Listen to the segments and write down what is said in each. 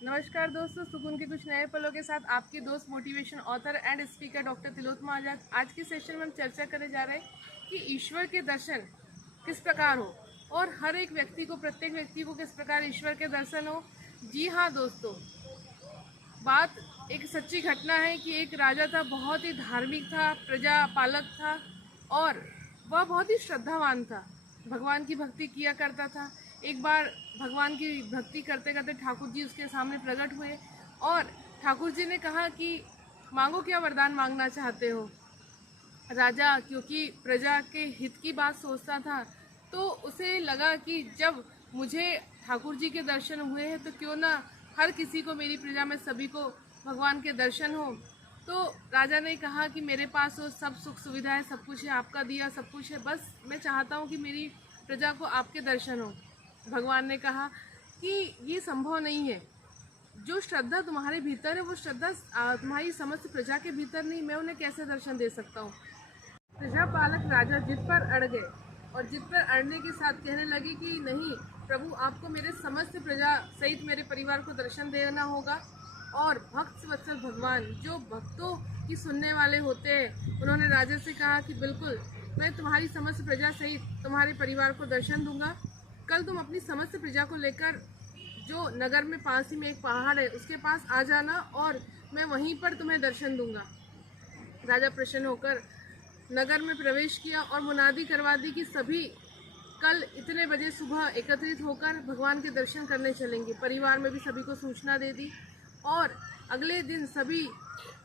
नमस्कार दोस्तों, सुकून के कुछ नए पलों के साथ आपके दोस्त motivation author and speaker doctor Tilottama Azad. आज के सेशन में हम चर्चा करने जा रहे हैं कि ईश्वर के दर्शन किस प्रकार हो और हर एक व्यक्ति को, प्रत्येक व्यक्ति को किस प्रकार ईश्वर के दर्शन हो। जी हाँ दोस्तों, बात एक सच्ची घटना है कि एक राजा था, बहुत ही धार्मिक था, प्रजा पालक था और वह बहुत ही श्रद्धावान था, भगवान की भक्ति किया करता था। एक बार भगवान की भक्ति करते करते ठाकुर जी उसके सामने प्रकट हुए और ठाकुर जी ने कहा कि मांगो, क्या वरदान मांगना चाहते हो। राजा क्योंकि प्रजा के हित की बात सोचता था, तो उसे लगा कि जब मुझे ठाकुर जी के दर्शन हुए हैं तो क्यों ना हर किसी को, मेरी प्रजा में सभी को भगवान के दर्शन हो। तो राजा ने कहा कि मेरे पास तो सब सुख सुविधाएं, सब कुछ है, आपका दिया सब कुछ है, बस मैं चाहता हूँ कि मेरी प्रजा को आपके दर्शन हो। भगवान ने कहा कि ये संभव नहीं है, जो श्रद्धा तुम्हारे भीतर है वो श्रद्धा तुम्हारी समस्त प्रजा के भीतर नहीं, मैं उन्हें कैसे दर्शन दे सकता हूँ। प्रजा पालक राजा जिद पर अड़ गए और जिद पर अड़ने के साथ कहने लगे कि नहीं प्रभु, आपको मेरे समस्त प्रजा सहित मेरे परिवार को दर्शन देना होगा। और भक्त वत्सल भगवान जो भक्तों की सुनने वाले होते हैं, उन्होंने राजा से कहा कि बिल्कुल मैं तुम्हारी समस्त प्रजा सहित तुम्हारे परिवार को दर्शन दूंगा। कल तुम अपनी समस्त प्रजा को लेकर जो नगर में पास ही में एक पहाड़ है उसके पास आ जाना और मैं वहीं पर तुम्हें दर्शन दूंगा। राजा प्रसन्न होकर नगर में प्रवेश किया और मुनादी करवा दी कि सभी कल इतने बजे सुबह एकत्रित होकर भगवान के दर्शन करने चलेंगे। परिवार में भी सभी को सूचना दे दी और अगले दिन सभी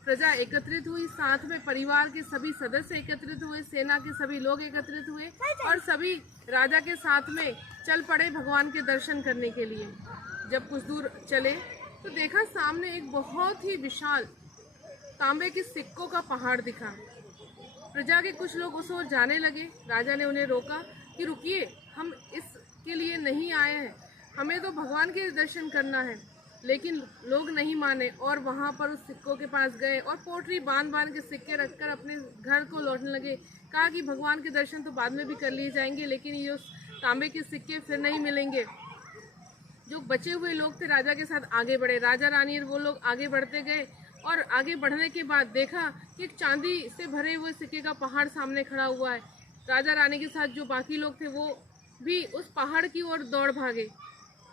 प्रजा एकत्रित हुई, साथ में परिवार के सभी सदस्य एकत्रित हुए, सेना के सभी लोग एकत्रित हुए और सभी राजा के साथ में चल पड़े भगवान के दर्शन करने के लिए। जब कुछ दूर चले तो देखा सामने एक बहुत ही विशाल तांबे के सिक्कों का पहाड़ दिखा। प्रजा के कुछ लोग उस ओर जाने लगे। राजा ने उन्हें रोका कि रुकिए, हम इसके लिए नहीं आए हैं, हमें तो भगवान के दर्शन करना है। लेकिन लोग नहीं माने और वहां पर उस सिक्कों के पास गए और पोटरी बांध बांध के सिक्के रखकर अपने घर को लौटने लगे। कहा कि भगवान के दर्शन तो बाद में भी कर लिए जाएंगे, लेकिन ये उस तांबे के सिक्के फिर नहीं मिलेंगे। जो बचे हुए लोग थे राजा के साथ आगे बढ़े। राजा रानी और वो लोग आगे बढ़ते गए और आगे बढ़ने के बाद देखा कि एक चांदी से भरे हुए सिक्के का पहाड़ सामने खड़ा हुआ है। राजा रानी के साथ जो बाकी लोग थे वो भी उस पहाड़ की ओर दौड़ भागे।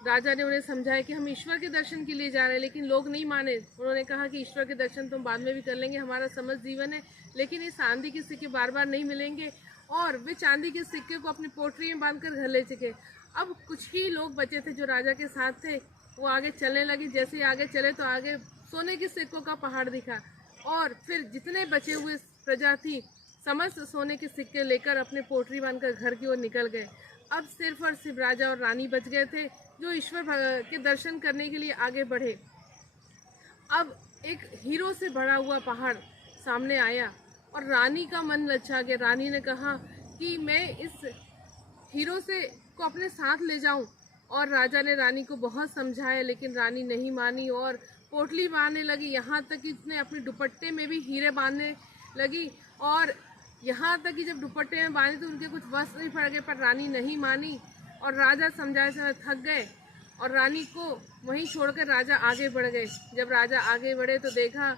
राजा ने उन्हें समझाया कि हम ईश्वर के दर्शन के लिए जा रहे हैं, लेकिन लोग नहीं माने। उन्होंने कहा कि ईश्वर के दर्शन तो हम बाद में भी कर लेंगे, हमारा समस्त जीवन है, लेकिन ये चांदी के सिक्के बार बार नहीं मिलेंगे। और वे चांदी के सिक्के को अपनी पोटरी में बांधकर घर ले चुके। अब कुछ ही लोग बचे थे जो राजा के साथ थे, वो आगे चलने लगे। जैसे ही आगे चले तो आगे सोने के सिक्कों का पहाड़ दिखा और फिर जितने बचे हुए प्रजा थी समस्त सोने के सिक्के लेकर अपने पोटरी बांधकर घर की ओर निकल गए। अब सिर्फ और सिर्फ राजा और रानी बच गए थे जो ईश्वर के दर्शन करने के लिए आगे बढ़े। अब एक हीरो से भरा हुआ पहाड़ सामने आया और रानी का मन ललचा गया। रानी ने कहा कि मैं इस हीरो से को अपने साथ ले जाऊं। और राजा ने रानी को बहुत समझाया, लेकिन रानी नहीं मानी और पोटली बांधने लगी। यहाँ तक कि उसने अपने दुपट्टे में भी हीरे बांधने लगी और यहाँ तक कि जब दुपट्टे में बांधे तो उनके कुछ वस्त्र नहीं पड़ गए, पर रानी नहीं मानी और राजा समझाए समय थक गए और रानी को वहीं छोड़कर राजा आगे बढ़ गए। जब राजा आगे बढ़े तो देखा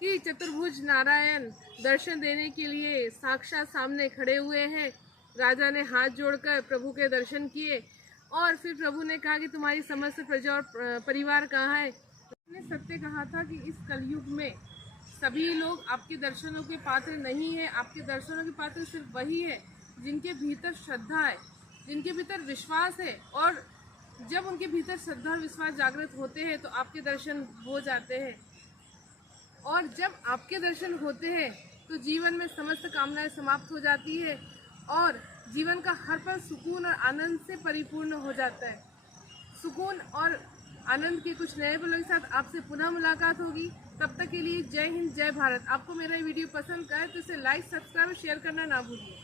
कि चतुर्भुज नारायण दर्शन देने के लिए साक्षात सामने खड़े हुए हैं। राजा ने हाथ जोड़कर प्रभु के दर्शन किए और फिर प्रभु ने कहा कि तुम्हारी समस्त प्रजा और परिवार कहाँ है। उसने सत्य कहा था कि इस कलयुग में सभी लोग आपके दर्शनों के पात्र नहीं है। आपके दर्शनों के पात्र सिर्फ वही है जिनके भीतर श्रद्धा है, जिनके भीतर विश्वास है। और जब उनके भीतर श्रद्धा और विश्वास जागृत होते हैं तो आपके दर्शन हो जाते हैं। और जब आपके दर्शन होते हैं तो जीवन में समस्त कामनाएं समाप्त हो जाती है और जीवन का हर पल सुकून और आनंद से परिपूर्ण हो जाता है। सुकून और आनंद के कुछ नए पलों के साथ आपसे पुनः मुलाकात होगी। तब तक के लिए जय हिंद, जय भारत। आपको मेरा ये वीडियो पसंद आए तो इसे लाइक, सब्सक्राइब और शेयर करना ना भूलिए।